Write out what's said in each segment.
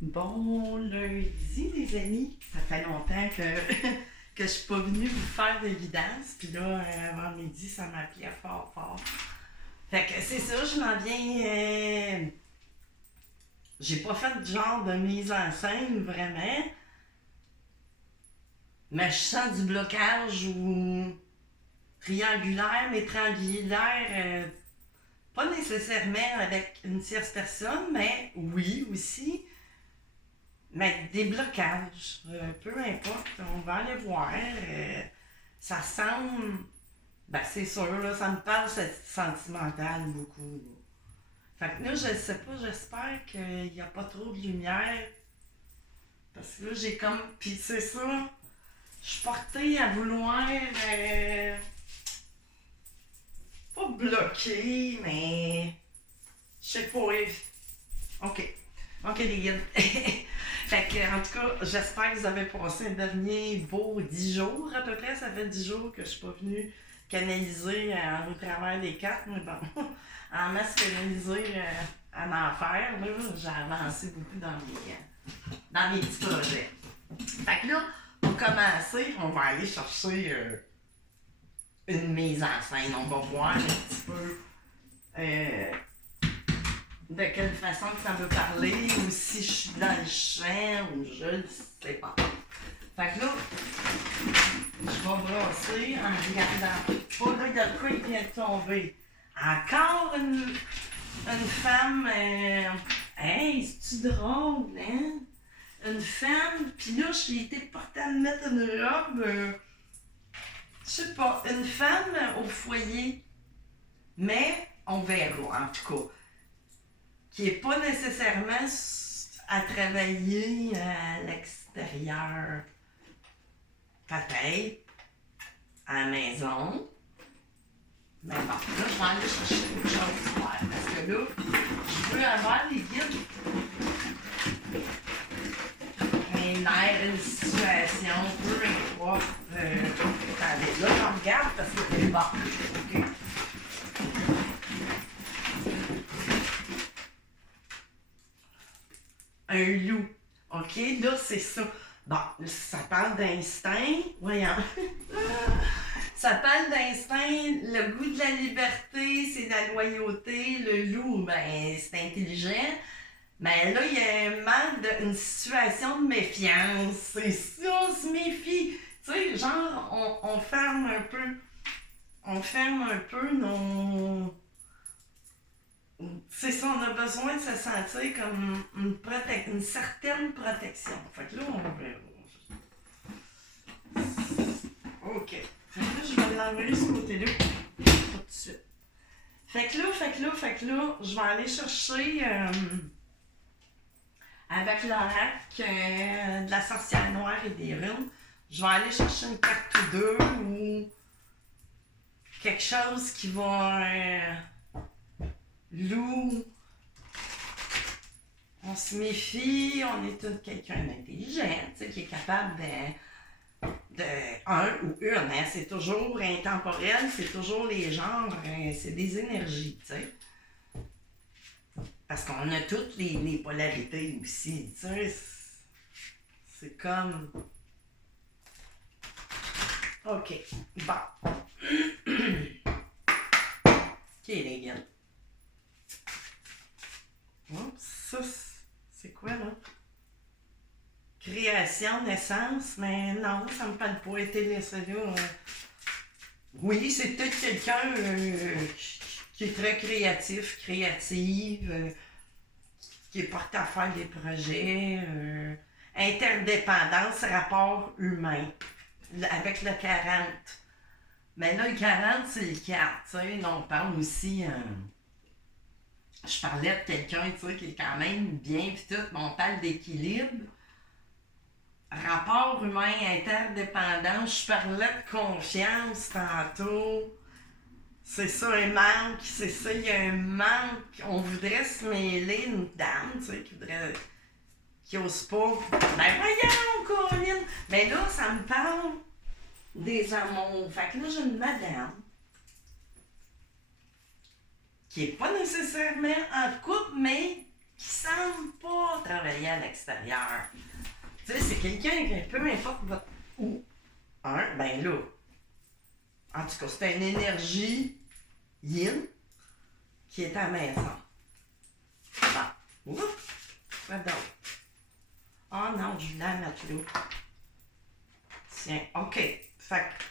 Bon lundi, les amis. Ça fait longtemps que je suis pas venue vous faire de guidance. Puis là, avant midi, ça m'appelait fort, fort. Fait que c'est ça, je m'en viens. J'ai pas fait de genre de mise en scène vraiment. Mais je sens du blocage ou triangulaire, mais triangulaire. Pas nécessairement avec une tierce personne, mais oui aussi. Mais des blocages, peu importe, on va aller voir. Ça semble, ben c'est sûr, là, ça me parle sentimental beaucoup. Fait que là, je sais pas, j'espère qu'il n'y a pas trop de lumière. Parce que là, j'ai comme. Puis c'est ça, je suis portée à vouloir. Pas bloquer, mais. Je sais pas. Ok. Ok, les guides. Fait que, en tout cas, j'espère que vous avez passé un dernier beau 10 jours à peu près. Ça fait 10 jours que je suis pas venue canaliser au travers des cartes, mais bon, en masse canaliser en enfer, là, j'ai avancé beaucoup dans mes petits projets. Fait que là, pour commencer, on va aller chercher une mise en scène. On va voir un petit peu de quelle façon que ça veut parler, ou si je suis dans le champ, ou je ne sais pas. Fait que là, je vais brasser en regardant. Oh là, il y a quoi qui vient de tomber. Encore une femme. Hey, c'est-tu drôle, hein? Une femme, pis là, j'ai été portée à me mettre une robe. Je sais pas, une femme au foyer. Mais on verra, en tout cas. Qui n'est pas nécessairement à travailler à l'extérieur. Peut-être à la maison. Mais bon, là, je vais aller chercher quelque chose à faire. Parce que là, je veux avoir les guides. Un air, une situation, peu importe. Attendez, là, je regarde parce que c'est bon. OK. Un loup. OK, là, c'est ça. Bon, ça parle d'instinct. Voyons. Ça parle d'instinct, le goût de la liberté, c'est la loyauté. Le loup, ben, c'est intelligent. Mais là, il y a un manque d'une situation de méfiance. C'est ça, on se méfie. Tu sais, genre, on ferme un peu. On ferme un peu nos. C'est ça, on a besoin de se sentir comme une certaine protection. Fait que là, on verra. OK. Fait que là, je vais l'enlever de ce côté-là. Pas tout de suite. Fait que là, je vais aller chercher avec l'oracle de la sorcière noire et des runes. Je vais aller chercher une carte ou deux ou quelque chose qui va. Loup, on se méfie, on est tout quelqu'un d'intelligent, tu sais, qui est capable de un ou une, hein, c'est toujours intemporel, c'est toujours les genres, c'est des énergies, tu sais. Parce qu'on a toutes les polarités aussi, tu sais. C'est comme. OK, bon. OK, les gars. Oups, ça, c'est quoi, là? Création, naissance, mais non, ça me parle pas. Été laissé là. Oui, c'est peut-être quelqu'un qui est très créatif, créative, qui est porté à faire des projets. Interdépendance, rapport humain, avec le 40. Mais là, le 40, c'est le 4, tu sais. On parle aussi. Je parlais de quelqu'un, tu sais, qui est quand même bien, pis tout, mais on parle d'équilibre. Rapport humain, interdépendance, je parlais de confiance tantôt. C'est ça, un manque, c'est ça, il y a un manque. On voudrait se mêler une dame, tu sais, qui ose pas. Ben voyons, Colin! Mais là, ça me parle des amours. Fait que là, j'ai une madame qui est pas nécessairement en couple, mais qui semble pas travailler à l'extérieur. Tu sais, c'est quelqu'un qui, peu importe votre où, hein, ben là, en tout cas, c'est une énergie yin qui est à la maison. Bon, ouf, quoi d'autre? Oh non, je voulais la mettre là. Tiens, ok, fait que...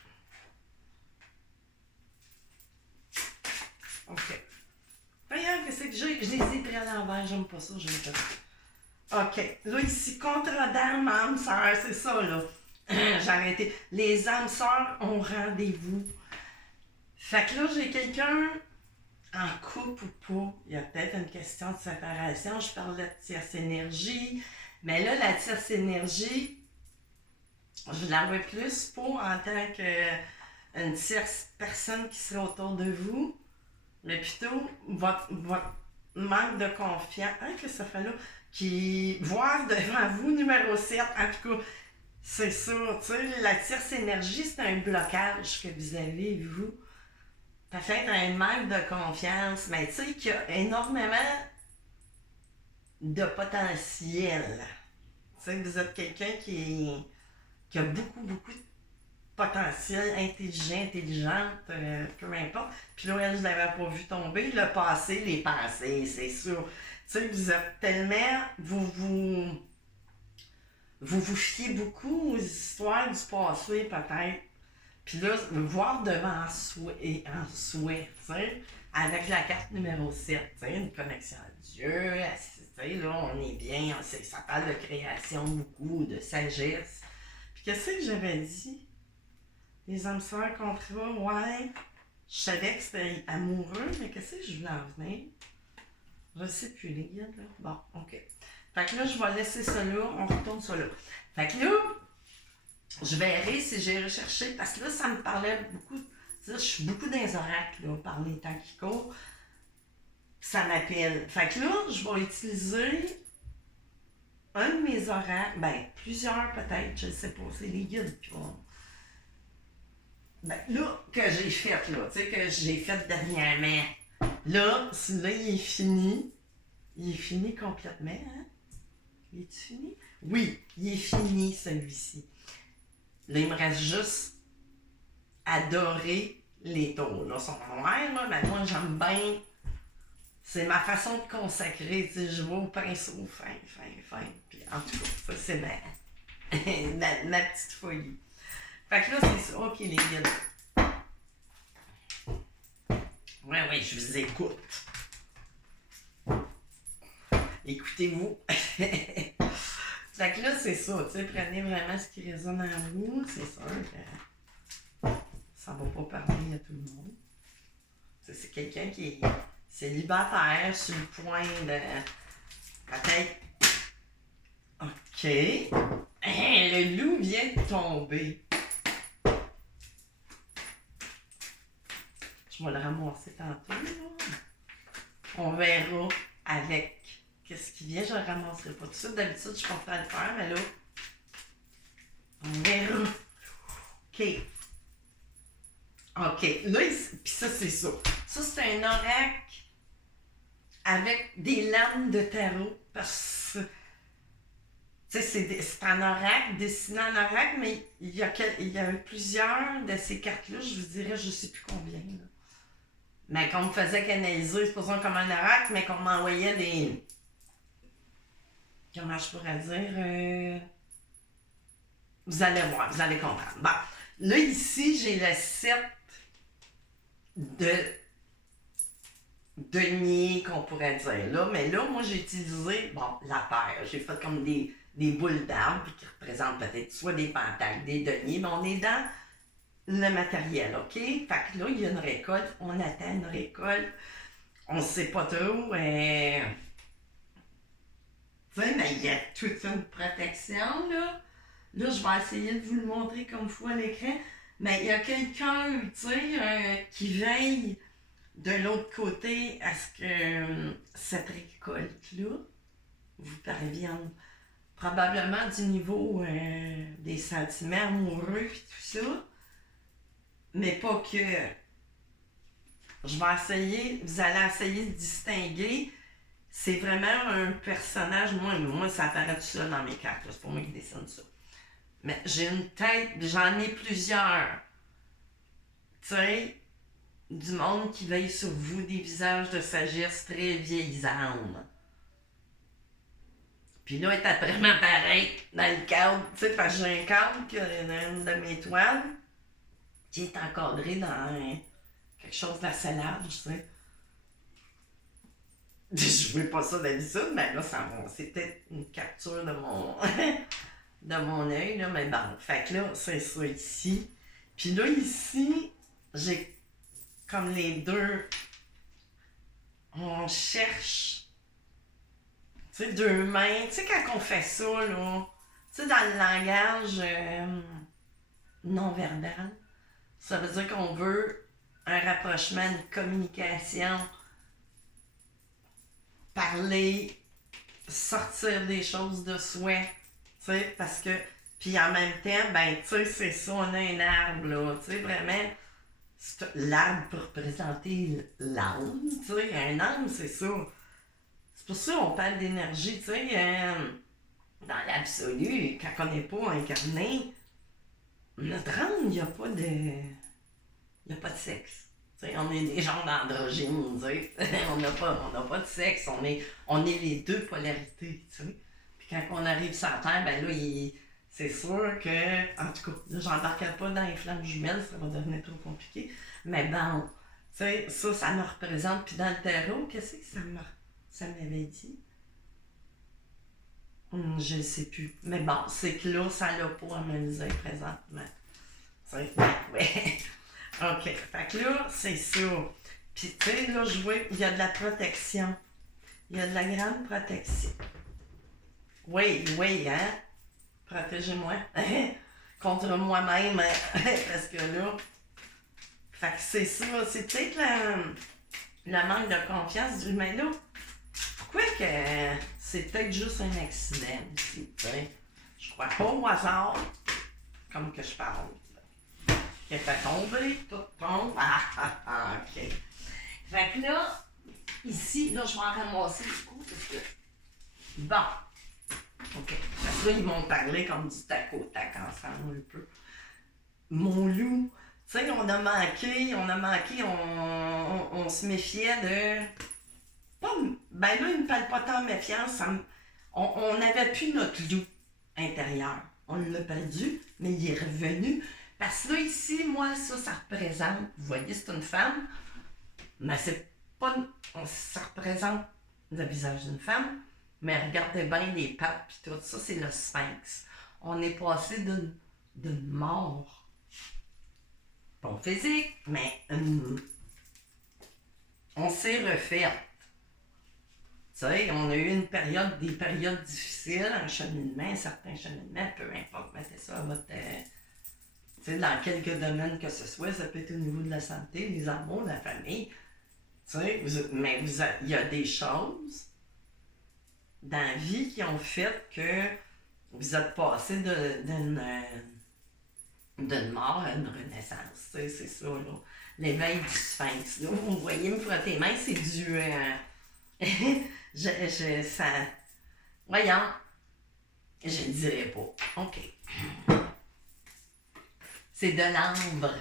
Ok. Regarde, qu'est-ce que j'ai? Je les ai pris à l'envers, j'aime pas ça, je vais pas. Ok, là ici, contre-dame, âme sœur, c'est ça là. J'ai arrêté. Les âmes sœurs ont rendez-vous. Fait que là, j'ai quelqu'un en couple ou pas. Il y a peut-être une question de séparation. Je parle de tierce énergie. Mais là, la tierce énergie, je la vois plus pas en tant qu'une tierce personne qui serait autour de vous. Mais plutôt, votre manque de confiance, hein, que ça fait là, qui voit devant vous, numéro 7, en tout cas, c'est ça, tu sais, la tierce énergie, c'est un blocage que vous avez, vous. Peut-être un manque de confiance, mais tu sais, qu'il y a énormément de potentiel. Tu sais, vous êtes quelqu'un qui a beaucoup, beaucoup de potentiel, intelligente, peu importe. Puis là, elle, je l'avais pas vu tomber. Le passé, les pensées, c'est sûr. Tu sais, vous êtes tellement... Vous fiez beaucoup aux histoires du passé, peut-être. Puis là, voir devant soi et en souhait, tu sais, avec la carte numéro 7, tu sais, une connexion à Dieu, tu sais, là, on est bien, ça parle de création beaucoup, de sagesse. Puis qu'est-ce que j'avais dit? Les âmes sœurs contrat, ouais. Je savais que c'était amoureux, mais qu'est-ce que je voulais en venir? Je sais plus, les guides, là. Bon, ok. Fait que là, je vais laisser ça là, on retourne ça là. Fait que là, je verrai si j'ai recherché, parce que là, ça me parlait beaucoup. Je suis beaucoup dans les oracles, là, par les temps qui courent. Ça m'appelle. Fait que là, je vais utiliser un de mes oracles, ben, plusieurs peut-être, je ne sais pas, c'est les guides qui vont. Ben, là, que j'ai fait, là, tu sais, que j'ai fait dernièrement. Là, celui-là, il est fini. Il est fini complètement, hein? Il est fini? Oui, il est fini, celui-ci. Là, il me reste juste adorer les taux. Là, son noirs, là, mais moi, j'aime bien. C'est ma façon de consacrer, tu sais, je vais au pinceau, fin. Puis, en tout cas, ça, c'est ma petite folie. Fait que là, c'est ça. Ok, les gars. Ouais, je vous écoute. Écoutez-vous. Fait que là, c'est ça. Tu sais, prenez vraiment ce qui résonne en vous. C'est sûr que ça va pas parler à tout le monde. Tu sais, c'est quelqu'un qui est célibataire sur le point de... Peut-être... Ok. Le loup vient de tomber. Je vais le ramasser tantôt. Là. On verra avec qu'est-ce qui vient. Je le ramasserai pas tout de suite. D'habitude, je suis pas à le faire, mais là, on verra. OK. OK. Là, puis ça, c'est ça. Ça, c'est un oracle avec des lames de tarot. Parce que, tu sais, c'est un oracle, dessiné en oracle, mais il y a plusieurs de ces cartes-là. Je vous dirais, je sais plus combien, là. Mais qu'on me faisait canaliser, c'est pas ça comme un oracle, mais qu'on m'envoyait des... Comment je pourrais dire? Vous allez voir, vous allez comprendre. Bon, là ici, j'ai le 7 de denier, qu'on pourrait dire. Là, mais là, moi, j'ai utilisé, bon, la paire. J'ai fait comme des boules d'arbre qui représentent peut-être soit des pentacles, des deniers, mais on est dans le matériel, OK? Fait que là, il y a une récolte, on attend une récolte, on ne sait pas trop, tu sais, mais il y a toute une protection, là. Là, je vais essayer de vous le montrer comme il faut à l'écran, mais il y a quelqu'un, tu sais, qui veille de l'autre côté à ce que cette récolte-là vous parvienne. Probablement du niveau des sentiments amoureux et tout ça. Mais pas que. Je vais essayer, vous allez essayer de distinguer c'est vraiment un personnage, moi ça apparaît tout ça dans mes cartes, là, c'est pas moi qui dessine ça. Mais j'ai une tête, j'en ai plusieurs. Tu sais, du monde qui veille sur vous, des visages de sagesse très vieilles âmes. Puis là, elle est après m'apparaître dans le cadre, tu sais, parce que j'ai un cadre dans une de mes toiles qui est encadré dans quelque chose d'assez large, tu sais. Je veux pas ça d'habitude, mais là, c'est peut-être une capture de de mon œil, là, mais bon. Fait que là, c'est ça ici. Puis là, ici, j'ai comme les deux. On cherche. Tu sais, deux mains. Tu sais, quand on fait ça, là. Tu sais, dans le langage non-verbal, ça veut dire qu'on veut un rapprochement, une communication, parler, sortir des choses de soi. Tu sais, parce que. Puis en même temps, ben, tu sais, c'est ça, on a un arbre, là. Tu sais, vraiment. L'arbre peut représenter l'âme, tu sais, un âme, c'est ça. C'est pour ça qu'on parle d'énergie, tu sais, dans l'absolu, quand on n'est pas incarné, notre âme, il n'y a pas de... Il n'y a pas de sexe. Tu sais, on est des gens d'androgyne, tu sais. on n'a pas de sexe, on est les deux polarités, tu sais. Puis quand on arrive sur la Terre, ben là, c'est sûr que, en tout cas, là, j'embarquerai pas dans les flammes jumelles, ça va devenir trop compliqué. Mais bon, tu sais, ça me représente. Puis dans le tarot, qu'est-ce que ça m'avait dit? Je ne sais plus. Mais bon, c'est que là, ça l'a pas amusé présentement. Tu sais, ouais. OK. Fait que là, c'est ça. Puis, tu sais, là, je vois, il y a de la protection. Il y a de la grande protection. Oui, hein? Protégez-moi. Contre moi-même. Parce que là. Fait que c'est ça. C'est peut-être le manque de confiance du humain là. Pourquoi que c'est peut-être juste un accident ici, tu sais? Je crois pas au hasard, comme que je parle. Qui fait tomber, tout tombe. OK. Fait que là, ici, là, je vais en ramasser du coup, parce que. Bon. OK. Parce que là, ils m'ont parlé comme du tac au tac ensemble un peu. Mon loup, tu sais, on se méfiait de. Ben là, il ne me parle pas tant de méfiance. On n'avait plus notre loup intérieur. On l'a perdu, mais il est revenu. Parce que là, ici, moi, ça représente. Vous voyez, c'est une femme, mais c'est pas. Ça représente le visage d'une femme. Mais regardez bien les pattes puis tout ça, c'est le sphinx. On est passé d'une mort, pas physique, mais on s'est refait. Tu sais, on a eu des périodes difficiles, un cheminement, un certain cheminement, peu importe, mettez ça à votre... tu sais, dans quelques domaines que ce soit, ça peut être au niveau de la santé, des amours, de la famille. Tu sais, il y a des choses dans la vie qui ont fait que vous êtes passé d'une mort à une renaissance. Tu sais, c'est ça, là. L'éveil du sphinx. Là, vous voyez me frotter les mains, c'est du... ça... Voyons. Je ne dirais pas. OK. C'est de l'ambre.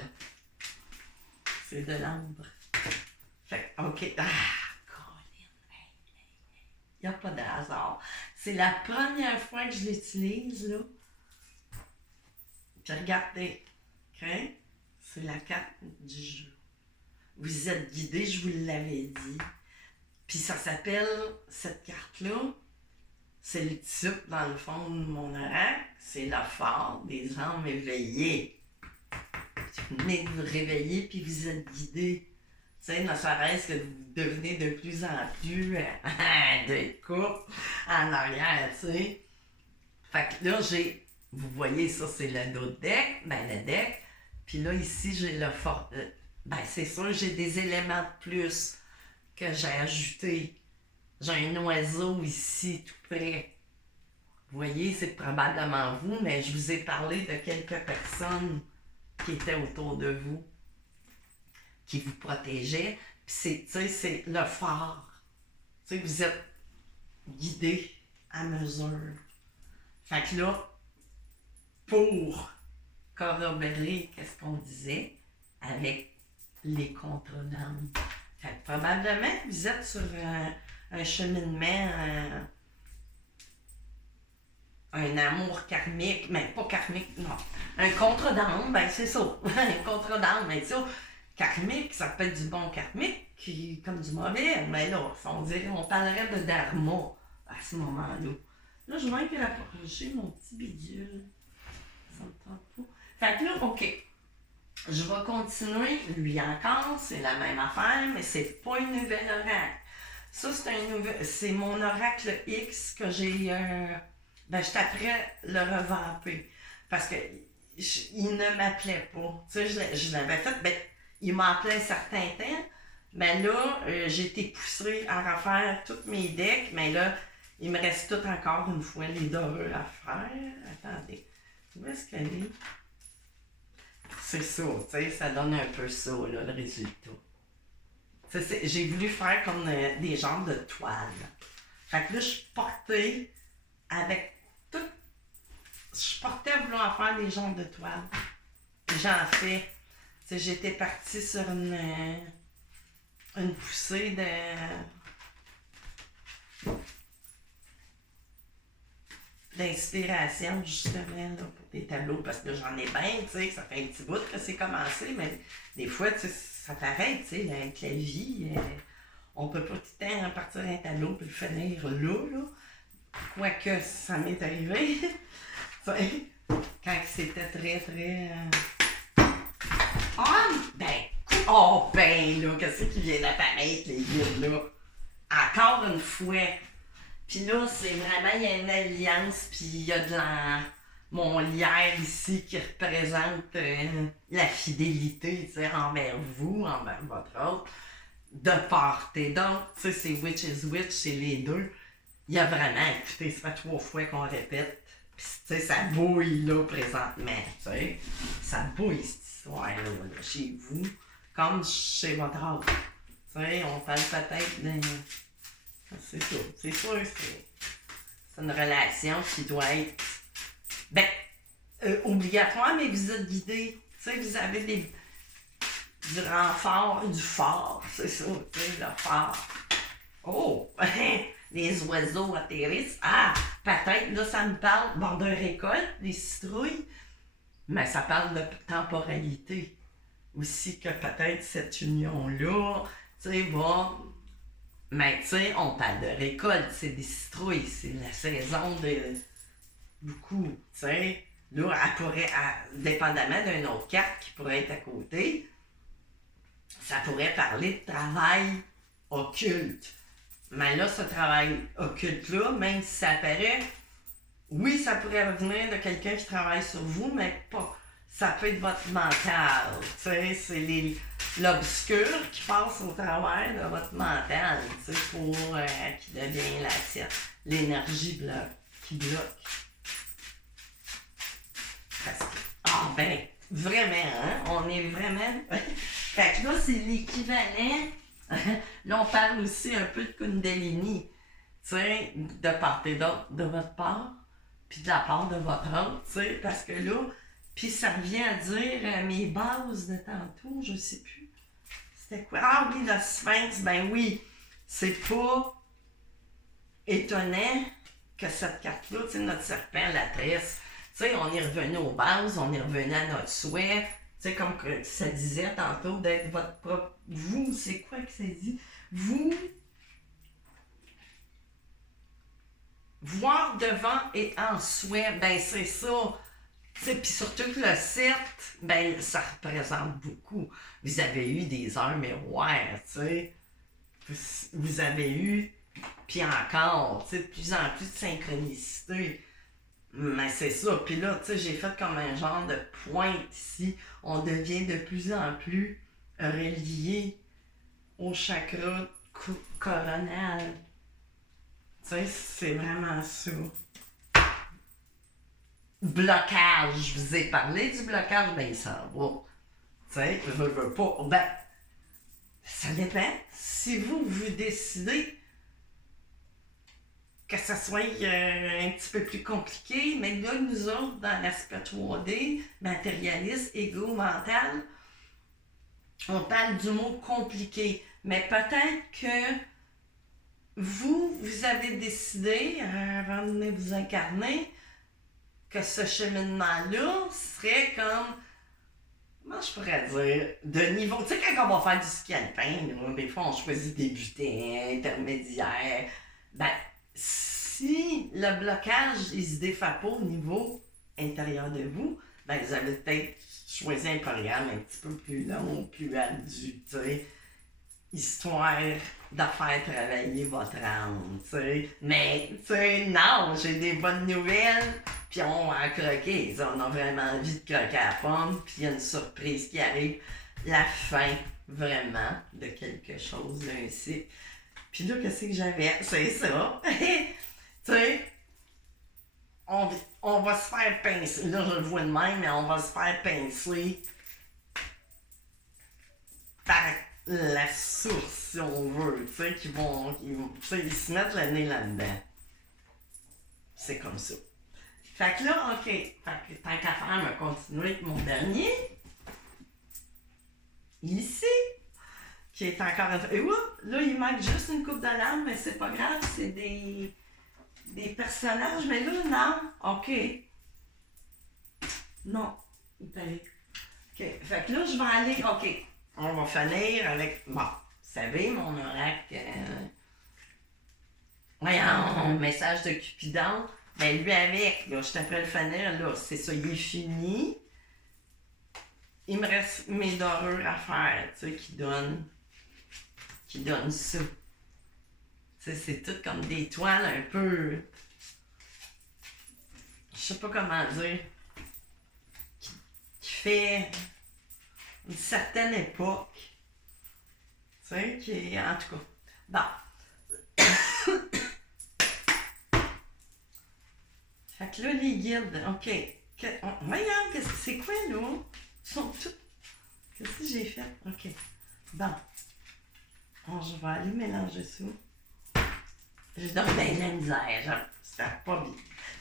C'est de l'ambre. Fait OK. Ah, Colin. Il n'y a pas de hasard. C'est la première fois que je l'utilise, là. Puis regardez. OK? C'est la carte du jeu. Vous êtes guidé, je vous l'avais dit. Puis ça s'appelle, cette carte-là, c'est le titre dans le fond de mon oracle, c'est le phare des âmes éveillées. Vous venez de vous réveiller puis vous êtes guidé. Tu sais, ne serait-ce que vous devenez de plus en plus de coupe en arrière, tu sais. Fait que là, vous voyez ça, c'est le deck, le deck. Puis là, ici, j'ai le phare. C'est sûr, j'ai des éléments de plus que j'ai ajouté. J'ai un oiseau ici, tout près. Vous voyez, c'est probablement vous, mais je vous ai parlé de quelques personnes qui étaient autour de vous, qui vous protégeaient. Puis c'est le phare. Tu sais, vous êtes guidé à mesure. Fait que là, pour corroborer qu'est-ce qu'on disait avec les contrats d'âme. Fait que probablement que vous êtes sur un cheminement, un amour karmique, mais pas karmique, non. Un contrat d'âme, ben c'est ça. Un contrat d'âme, mais ça, karmique, ça peut être du bon karmique, comme du mauvais, mais là, on parlerait de dharma à ce moment-là. Là, je vais rapprocher mon petit bidule. Ça me tente pas. Fait que là, OK. Je vais continuer. Lui encore, c'est la même affaire, mais c'est pas une nouvelle oracle. Ça, c'est mon oracle X que j'ai. Ben, je t'apprête le revamper. Parce que il ne m'appelait pas. Tu sais, je l'avais fait. Ben, il m'a appelé un certain temps. Mais là, j'ai été poussée à refaire tous mes decks. Mais là, il me reste tout encore une fois les doreux à faire. Attendez. Où est-ce qu'elle est? C'est ça, tu sais, ça donne un peu ça, là, le résultat. J'ai voulu faire comme des genres de toile. Fait que là, je portais avec tout. Je portais à vouloir faire des genres de toile. Puis j'en fais. Tu sais, j'étais partie sur une poussée d'inspiration, justement, là, pour des tableaux, parce que j'en ai bien, tu sais, ça fait un petit bout que c'est commencé, mais des fois, tu sais, ça t'arrête, tu sais, avec la vie, on peut pas tout le temps partir un tableau puis le finir là. Quoique, ça m'est arrivé, tu sais, quand c'était très, très... ben, là, qu'est-ce qui vient d'apparaître, les guides, là? Encore une fois. Puis là, c'est vraiment, il y a une alliance, puis il y a mon lierre ici qui représente la fidélité, tu sais, envers vous, envers votre autre, de part et d'autre. Tu sais, c'est Witch is Witch, c'est les deux. Il y a vraiment, écoutez, ça fait 3 fois qu'on répète, puis tu sais, ça bouille là présentement, tu sais. Ça bouille cette histoire-là, là, chez vous, comme chez votre autre. Tu sais, on parle peut-être d'un... C'est ça. C'est sûr, c'est une relation qui doit être obligatoire, mais vous êtes guidé. Tu sais, vous avez du renfort, du fort. C'est ça, tu sais, le fort. Oh! Les oiseaux atterrissent. Ah! Peut-être, là, ça me parle de récolte, des citrouilles. Mais ça parle de temporalité. Aussi que peut-être cette union-là, tu sais, va... Mais tu sais, on parle de récolte, c'est des citrouilles, c'est la saison de beaucoup, tu sais. Là, elle pourrait, dépendamment d'une autre carte qui pourrait être à côté, ça pourrait parler de travail occulte. Mais là, ce travail occulte-là, même si ça apparaît, oui, ça pourrait venir de quelqu'un qui travaille sur vous, mais pas. Ça peut être votre mental, tu sais, c'est l'obscur qui passe au travers de votre mental, tu sais, pour qui devient la tienne, l'énergie qui bloque. Parce que, vraiment, hein, on est vraiment... Fait que là, c'est l'équivalent, là, on parle aussi un peu de Kundalini, tu sais, de part et d'autre, de votre part, puis de la part de votre autre, tu sais, parce que là, puis ça revient à dire mes bases de tantôt, je sais plus. C'était quoi? Ah oui, le sphinx, ben oui. C'est pas étonnant que cette carte-là, tu sais, notre serpent, la tresse, tu sais, on est revenu aux bases, on est revenu à notre souhait. Tu sais, comme que ça disait tantôt, d'être votre propre... Vous, c'est quoi que ça dit? Vous... Voir devant et en souhait, ben c'est ça. Puis surtout que le 7, ben, ça représente beaucoup. Vous avez eu des heures miroirs, tu sais. Vous avez eu, puis encore, tu sais, de plus en plus de synchronicité. Mais c'est ça. Puis là, tu sais, j'ai fait comme un genre de pointe ici. On devient de plus en plus relié au chakra coronal. Tu sais, c'est vraiment ça. Blocage, je vous ai parlé du blocage, ben il s'en va. Tu sais, je veux pas. Ben, ça dépend. Si vous décidez que ça soit un petit peu plus compliqué, mais là, nous autres, dans l'aspect 3D, matérialiste, égo, mental, on parle du mot compliqué. Mais peut-être que vous avez décidé, avant de venir vous incarner, que ce cheminement-là serait comme, comment je pourrais dire, de niveau. Tu sais, quand on va faire du ski alpin, là, des fois, on choisit débutant, intermédiaire. Ben, si le blocage, il se défait pas au niveau intérieur de vous, ben, vous avez peut-être choisi un programme un petit peu plus long, plus ardu, tu sais, histoire de faire travailler votre âme, tu sais. Mais, tu sais, non, j'ai des bonnes nouvelles, puis on va croquer. On a vraiment envie de croquer à la pomme, puis il y a une surprise qui arrive. La fin, vraiment, de quelque chose d'un cycle. Puis là, qu'est-ce que j'avais? C'est ça. Tu sais, on va se faire pincer. Là, je le vois de même, mais on va se faire pincer par la source, si on veut. Tu sais, tu sais, ils se mettent le nez là-dedans. C'est comme ça. Fait que là, OK. Fait que tant qu'à faire, on va continuer avec mon dernier. Ici. Qui est encore un... Et oups, là, il manque juste une coupe de lames, mais c'est pas grave, c'est des personnages. Mais là, non. OK. Non. Il fallait. OK. Fait que là, je vais aller... OK. On va finir avec... Bon, vous savez, mon oracle... Voyons, message de Cupidon. Ben, lui avec, là, je t'apprends le finir, là, c'est ça, il est fini. Il me reste mes dorures à faire, tu sais, qui donnent ça. Tu sais, c'est tout comme des toiles un peu... Je sais pas comment dire. Qui fait une certaine époque. Tu sais, qui est... En tout cas. Bon. Fait que là, les guides, OK. Voyons, c'est quoi, là? Ils sont tous... Qu'est-ce que j'ai fait? OK. Bon. Alors, je vais aller mélanger ça. Je donne bien la misère. C'était pas bien.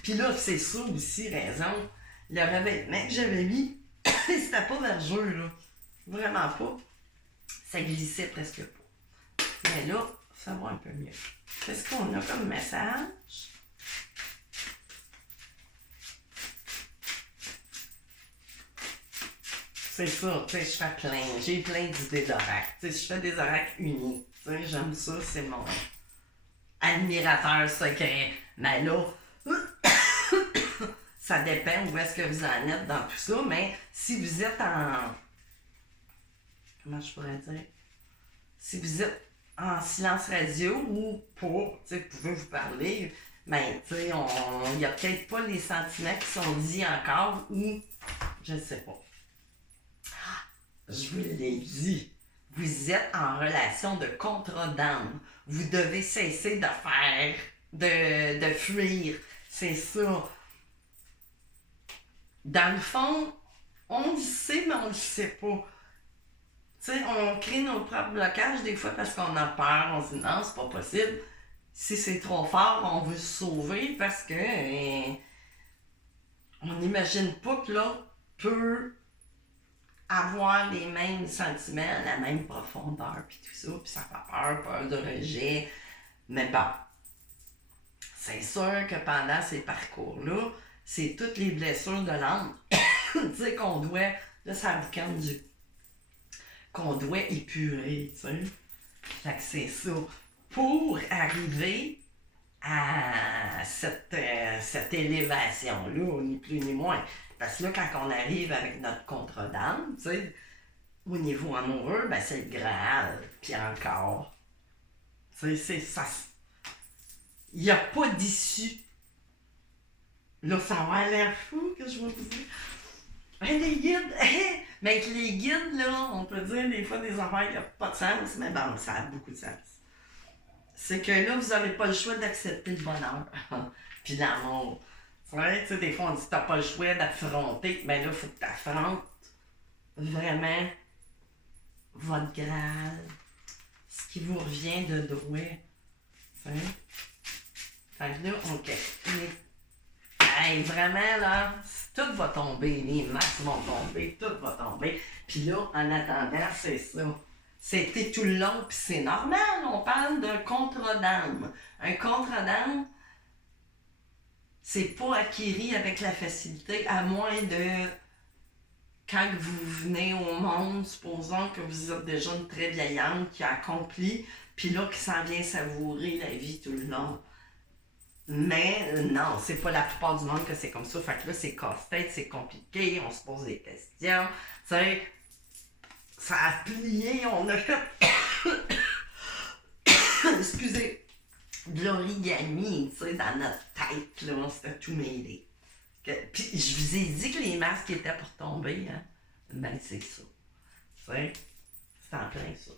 Puis là, c'est ça aussi, raison. Le revêtement que j'avais mis, c'était pas vergeux, là. Vraiment pas. Ça glissait presque pas. Mais là, ça va un peu mieux. Qu'est-ce qu'on a comme message? C'est ça, tu sais, je fais plein. J'ai plein d'idées d'oracles. Tu sais, je fais des oracles unis. Tu sais, j'aime ça, c'est mon admirateur secret. Mais là, ça dépend où est-ce que vous en êtes dans tout ça, mais si vous êtes en... Comment je pourrais dire? Si vous êtes en silence radio ou pas, tu sais, vous pouvez vous parler, mais tu sais, il n'y a peut-être pas les sentiments qui sont dits encore ou... Je ne sais pas. Je vous l'ai dit. Vous êtes en relation de contrat d'âme. Vous devez cesser de faire, de fuir. C'est ça. Dans le fond, on le sait, mais on le sait pas. Tu sais, on crée nos propres blocages des fois parce qu'on a peur. On se dit non, c'est pas possible. Si c'est trop fort, on veut se sauver parce que on n'imagine pas que l'autre peut avoir les mêmes sentiments, la même profondeur, puis tout ça, puis ça fait peur de rejet. Mais bon, c'est sûr que pendant ces parcours-là, c'est toutes les blessures de l'âme, tu sais, qu'on doit, là, ça boucane qu'on doit épurer, tu sais. Fait que c'est ça. Pour arriver à cette élévation-là, ni plus ni moins. Parce que là, quand on arrive avec notre contrat d'âme, tu sais, au niveau amoureux, ben c'est le Graal. Puis encore. Tu sais, c'est ça. Il n'y a pas d'issue. Là, ça va avoir l'air fou que je vais vous dire. Hey, les guides, mais avec les guides, là, on peut dire des fois des affaires qui n'ont pas de sens, mais bon, ça a beaucoup de sens. C'est que là, vous n'aurez pas le choix d'accepter le bonheur. Puis l'amour. Ouais, tu sais, des fois, on dit que tu n'as pas le choix d'affronter. Mais là, il faut que tu affrontes vraiment votre Graal. Ce qui vous revient de droit. Tu sais? Fait que là, OK. Hey, vraiment, là, tout va tomber. Les masques vont tomber, tout va tomber. Puis là, en attendant, c'est ça. C'était tout le long, puis c'est normal. On parle d'un contrat d'âme. Un contrat d'âme, c'est pas acquis avec la facilité, à moins de... Quand vous venez au monde, supposons que vous êtes déjà une très vieille âme qui a accompli, puis là, qui s'en vient savourer la vie tout le long. Mais non, c'est pas la plupart du monde que c'est comme ça. Fait que là, c'est casse-tête, c'est compliqué, on se pose des questions. Tu sais, ça a plié, on a fait... Excusez, de l'origami, tu sais, dans notre tête, là, on s'était tout mêlé. Puis je vous ai dit que les masques étaient pour tomber, hein. Ben, c'est ça. Tu sais, c'est en plein ça.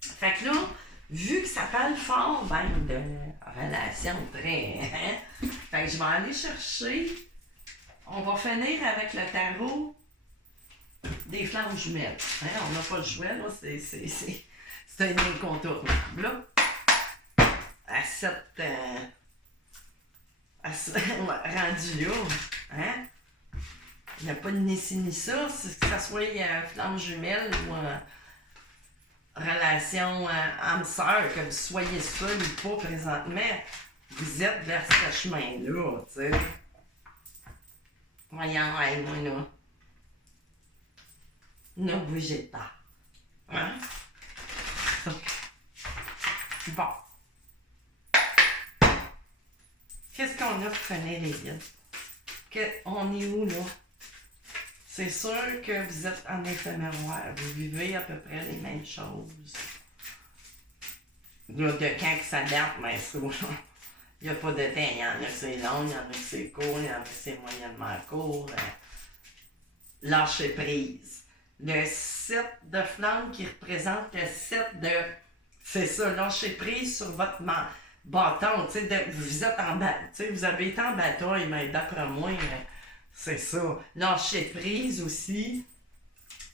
Fait que là, vu que ça parle fort, ben, de relation très... Hein? Fait que je vais aller chercher... On va finir avec le tarot des flammes jumelles. Hein? On n'a pas le choix, là. C'est un incontournable, là. À cette... rendu là, hein? Il n'y a pas de ni ci ni ça, que ça soit flamme jumelle ou relation âme-sœur, que vous soyez seul ou pas présentement, vous êtes vers ce chemin-là, tu sais. Voyons, hey, moi là. Ne bougez pas. Hein? Bon. Qu'est-ce qu'on a pour finir les gars? On est où là? C'est sûr que vous êtes en éphéméroire. Vous vivez à peu près les mêmes choses. Là, de quand que ça date, mais ça, il n'y a pas de temps. Il y en a que c'est long, il y en a que c'est court, il y en a que c'est moyennement court. Lâchez prise. Le 7 de flamme qui représente le 7 de... C'est ça, lâchez prise sur votre bâton. Tu sais, vous êtes en bas. Tu sais, vous avez été en bataille, mais d'après moi... C'est ça. Lâcher prise aussi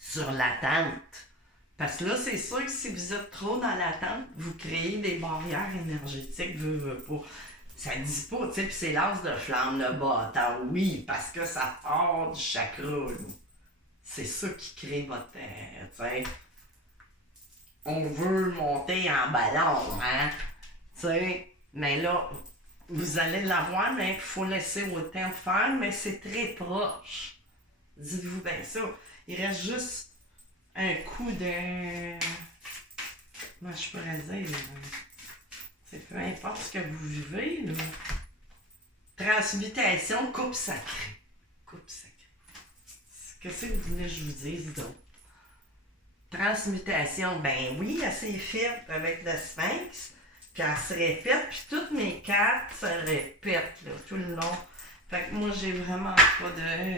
sur l'attente. Parce que là, c'est sûr que si vous êtes trop dans l'attente, vous créez des barrières énergétiques, pas. Ça dit pas, tu sais, puis c'est l'as de flamme, le bâton. Oui, parce que ça part du chakra, là. C'est ça qui crée votre... tu sais, on veut monter en ballon, hein? Tu sais, mais là... Vous allez l'avoir, mais il faut laisser autant faire, mais c'est très proche. Dites-vous bien ça. Il reste juste un coup de... Comment je pourrais dire? C'est peu importe ce que vous vivez, là. Transmutation, coupe sacrée. Coupe sacrée. Qu'est-ce que vous voulez que je vous dise, donc? Transmutation, ben oui, elle s'est faite avec le sphinx. Puis elle se répète, puis toutes mes cartes se répètent là, tout le long. Fait que moi, j'ai vraiment pas de...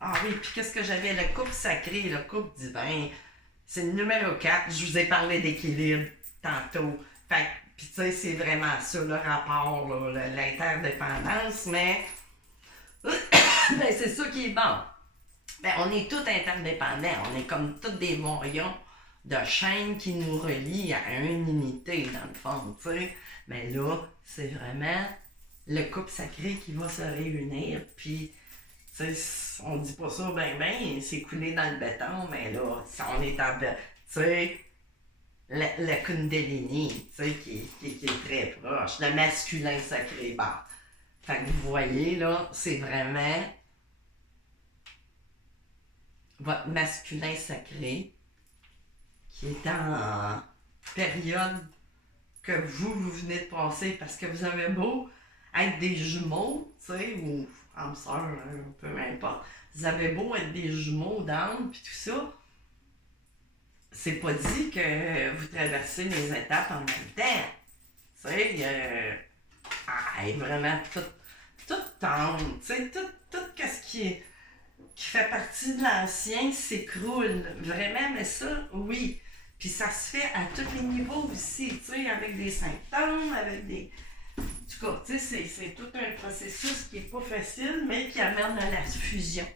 Ah oui, puis qu'est-ce que j'avais? Le couple sacré, le couple divin. C'est le numéro 4. Je vous ai parlé d'équilibre tantôt. Fait que, puis tu sais, c'est vraiment ça, le rapport, là, l'interdépendance, mais... ben, c'est ça qui est bon. Ben, on est tous interdépendants. On est comme tous des maillons de chaînes qui nous relient à une unité, dans le fond, tu sais. Mais là, c'est vraiment le couple sacré qui va se réunir, puis, tu sais, on dit pas ça, ben, c'est coulé dans le béton, mais là, on est en... Tu sais, le Kundalini, tu sais, qui est très proche, le masculin sacré, bon. Fait que vous voyez, là, c'est vraiment votre masculin sacré qui est en période que vous venez de passer, parce que vous avez beau être des jumeaux, tu sais, ou âme sœur, hein, peu importe, vous avez beau être des jumeaux d'âme, puis tout ça, c'est pas dit que vous traversez les étapes en même temps. Tu sais, vraiment, tout tombe, tu sais, tout ce qui fait partie de l'ancien s'écroule. Vraiment, mais ça, oui. Puis ça se fait à tous les niveaux aussi, tu sais, avec des symptômes, avec des... En tout cas, tu sais, c'est tout un processus qui n'est pas facile, mais qui amène à la fusion.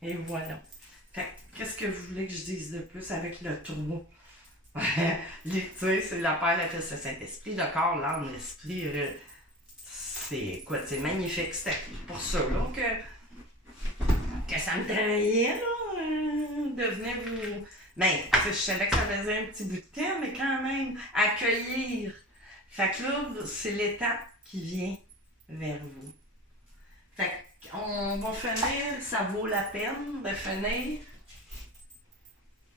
Et voilà. Fait qu'est-ce que vous voulez que je dise de plus avec le tournoi? Tu sais, c'est la Père, la Fils, le Saint-Esprit, le corps, l'âme, l'esprit. écoute, c'est magnifique. C'était pour ça là, que ça me travaillait, là, de venir vous... Mais, je savais que ça faisait un petit bout de temps, mais quand même, accueillir. Fait que là, c'est l'étape qui vient vers vous. Fait qu'on va finir, ça vaut la peine de finir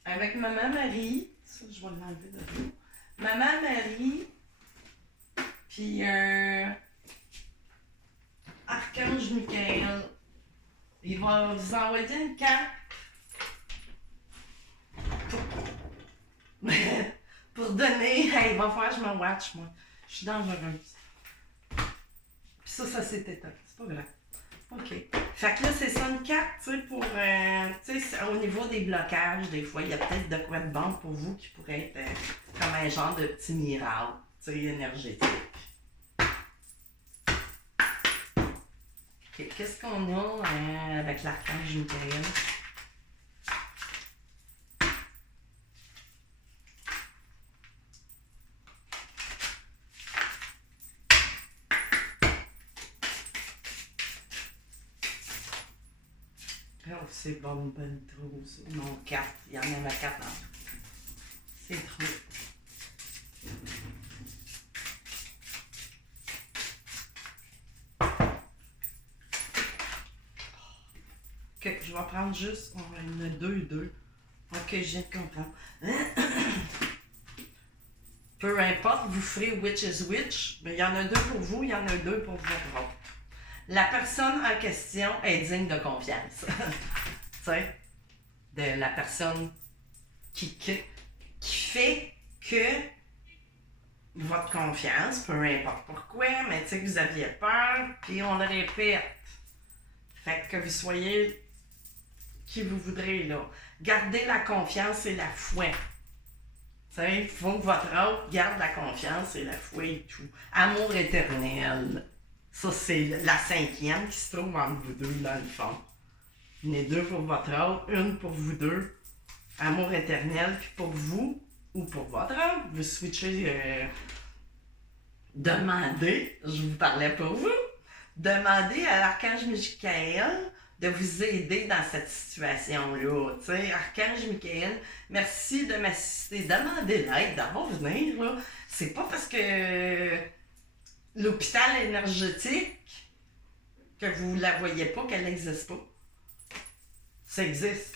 avec Maman Marie. Ça, je vais l'enlever de là. Maman Marie, puis Archange Michael. Il va vous envoyer une carte pour donner. Hey, il va falloir que je me watch, moi. Je suis dangereuse. Puis ça s'est éteint. C'est pas grave. OK. Fait que là, c'est ça une carte, tu sais, pour. Tu sais, au niveau des blocages, des fois, il y a peut-être de quoi de bon pour vous qui pourrait être comme un genre de petit miracle, tu sais, énergétique. OK. Qu'est-ce qu'on a avec l'archange Michael? Oh, c'est bon, ben trop, ça. Non, 4. Il y en avait 4 en tout. C'est trop. Ok, je vais prendre juste. On en a 2. Ok, je viens de comprendre. Peu importe, vous ferez which is which, mais il y en a 2 pour vous, il y en a 2 pour votre autre. La personne en question est digne de confiance. Tu sais, de la personne qui fait que votre confiance, peu importe pourquoi, mais tu sais que vous aviez peur, puis on le répète. Fait que vous soyez qui vous voudrez, là. Gardez la confiance et la foi. Tu sais, il faut que votre autre garde la confiance et la foi et tout. Amour éternel. Ça, c'est la 5e qui se trouve entre vous deux, dans le fond. Il y en a 2 pour votre autre, une pour vous deux. Amour éternel, puis pour vous ou pour votre autre. Vous switchez. Demandez, je vous parlais pour vous. Demandez à l'archange Michael de vous aider dans cette situation-là. Tu sais, archange Michael, merci de m'assister. Demandez l'aide, d'abord venir, là. C'est pas parce que l'hôpital énergétique que vous la voyez pas qu'elle n'existe pas. Ça existe.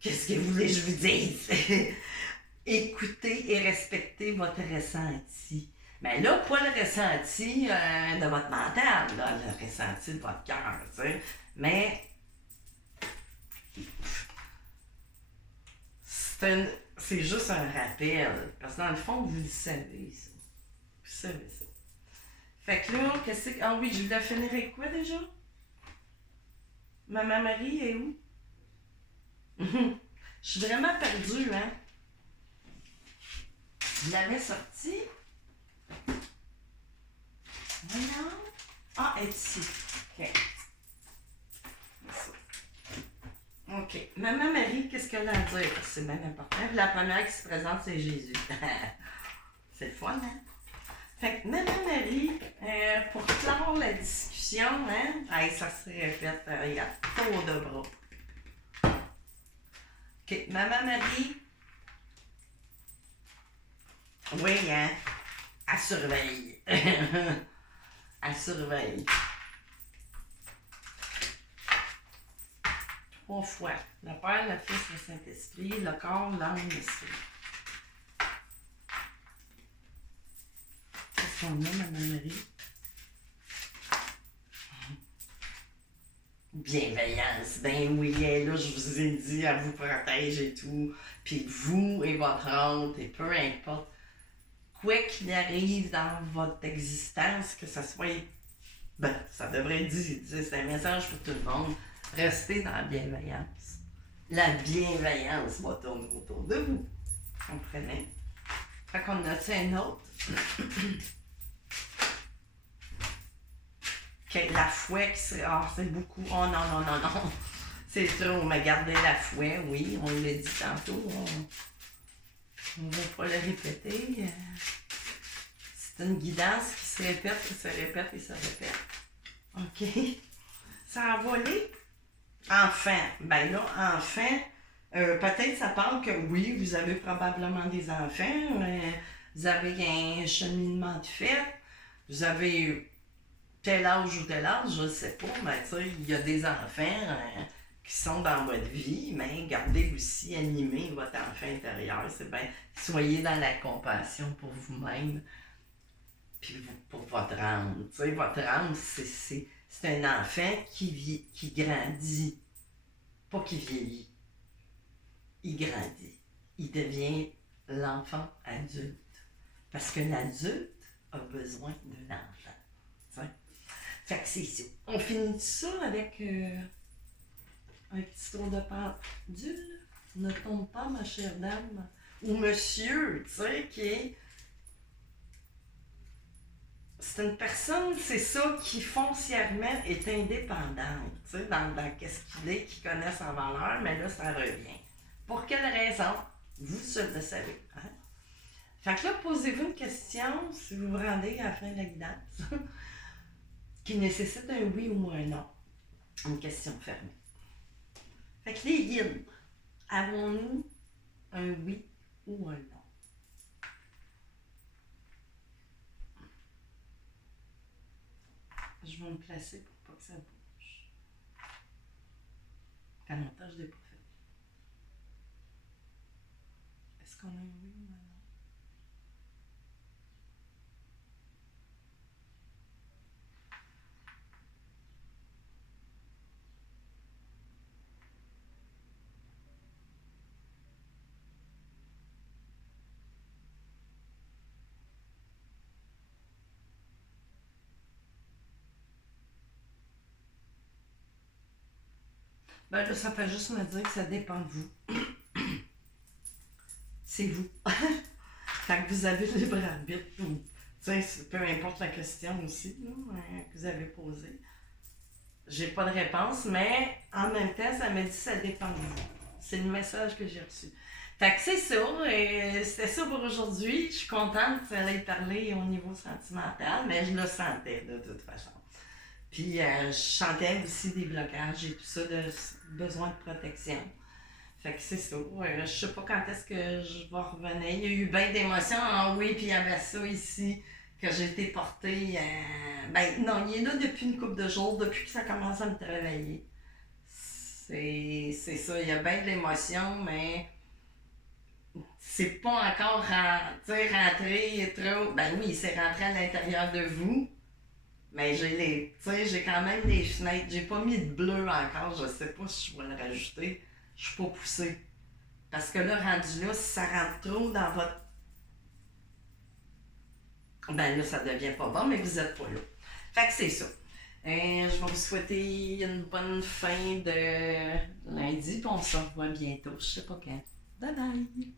Qu'est-ce que vous voulez que je vous dise? Écoutez et respectez votre ressenti. Mais là, pas le ressenti de votre mental, là, le ressenti de votre cœur, tu sais. Mais c'est juste un rappel. Parce que dans le fond, vous le savez, ça. Vous savez ça. Fait que là, qu'est-ce que... Ah oui, je voulais finir avec quoi déjà? Maman Marie est où? Je suis vraiment perdue, hein? Je l'avais sorti. Voyons. Ah, elle est ici. OK. OK. Maman Marie, qu'est-ce qu'elle a à dire? C'est bien important. La première qui se présente, c'est Jésus. C'est le fun, hein? Fait que Maman Marie, pour clore la discussion, hein? Hey, ça se répète, il y a trop de bras. OK. Maman Marie. Oui, hein? Elle surveille. Elle surveille. 3 fois. Le Père, le Fils, le Saint-Esprit, le corps, l'âme, l'esprit. Qu'est-ce qu'on a, Maman Marie? Bienveillance. Ben oui, là, je vous ai dit, elle vous protège et tout. Puis vous et votre autre, et peu importe. Quoi qu'il arrive dans votre existence, que ça soit. Ben, ça devrait dire, c'est un message pour tout le monde. Restez dans la bienveillance. La bienveillance va tourner autour de vous. Comprenez? Fait qu'on a-tu un autre? Okay, la foi qui serait. Ah, c'est beaucoup. Oh non. C'est trop. Mais gardez la foi, oui, on l'a dit tantôt. On ne va pas le répéter. C'est une guidance qui se répète, et se répète, et se répète. OK? Ça a volé? Enfin, ben là, enfin, peut-être ça parle que oui, vous avez probablement des enfants, vous avez un cheminement de fait, vous avez tel âge ou tel âge, je ne sais pas, mais tu sais, il y a des enfants qui sont dans votre vie, mais gardez aussi animé votre enfant intérieur. C'est bien, soyez dans la compassion pour vous-même, puis pour votre âme. Tu sais, votre âme, c'est un enfant qui grandit, pas qui vieillit. Il grandit. Il devient l'enfant adulte. Parce que l'adulte a besoin de l'enfant. T'sais? Fait que c'est ça. On finit ça avec un petit tour de pendule. Ne tombe pas, ma chère dame. Ou monsieur, tu sais, qui est... C'est une personne, c'est ça, qui foncièrement est indépendante. Tu sais, dans qu'est-ce qu'il est, qui connaît sa valeur, mais là, ça revient. Pour quelle raison? Vous seul le savez. Hein? Fait que là, posez-vous une question, si vous vous rendez à la fin de la guidance, qui nécessite un oui ou un non. Une question fermée. Fait que les guides, avons-nous un oui ou un non? Je vais me placer pour pas que ça bouge. Quand longtemps je l'ai pas fait. Est-ce qu'on a un oui ou un non? Ben là, ça fait juste me dire que ça dépend de vous. C'est vous. Fait que vous avez le libre arbitre. Tu sais, peu importe la question aussi là, que vous avez posée. J'ai pas de réponse, mais en même temps, ça me dit que ça dépend de vous. C'est le message que j'ai reçu. Fait que c'est ça. C'était ça pour aujourd'hui. Je suis contente que ça allait parler au niveau sentimental, mais je le sentais de toute façon. Puis je sentais aussi des blocages et tout ça, de besoin de protection. Fait que c'est ça. Je sais pas quand est-ce que je vais revenir. Il y a eu bien d'émotions. Ah oui, puis il y avait ça ici, que j'ai été portée. Ben non, il est là depuis une couple de jours, depuis que ça commence à me travailler. C'est ça. Il y a bien d'émotions, mais c'est pas encore rentré trop. Ben oui, c'est rentré à l'intérieur de vous. Mais j'ai quand même des fenêtres. J'ai pas mis de bleu encore. Je sais pas si je vais le rajouter. Je suis pas poussée. Parce que là, rendu là, si ça rentre trop dans votre... Ben là, ça devient pas bon, mais vous êtes pas là. Fait que c'est ça. Je vais vous souhaiter une bonne fin de lundi, puis on se revoit bientôt. Je sais pas quand. Bye bye!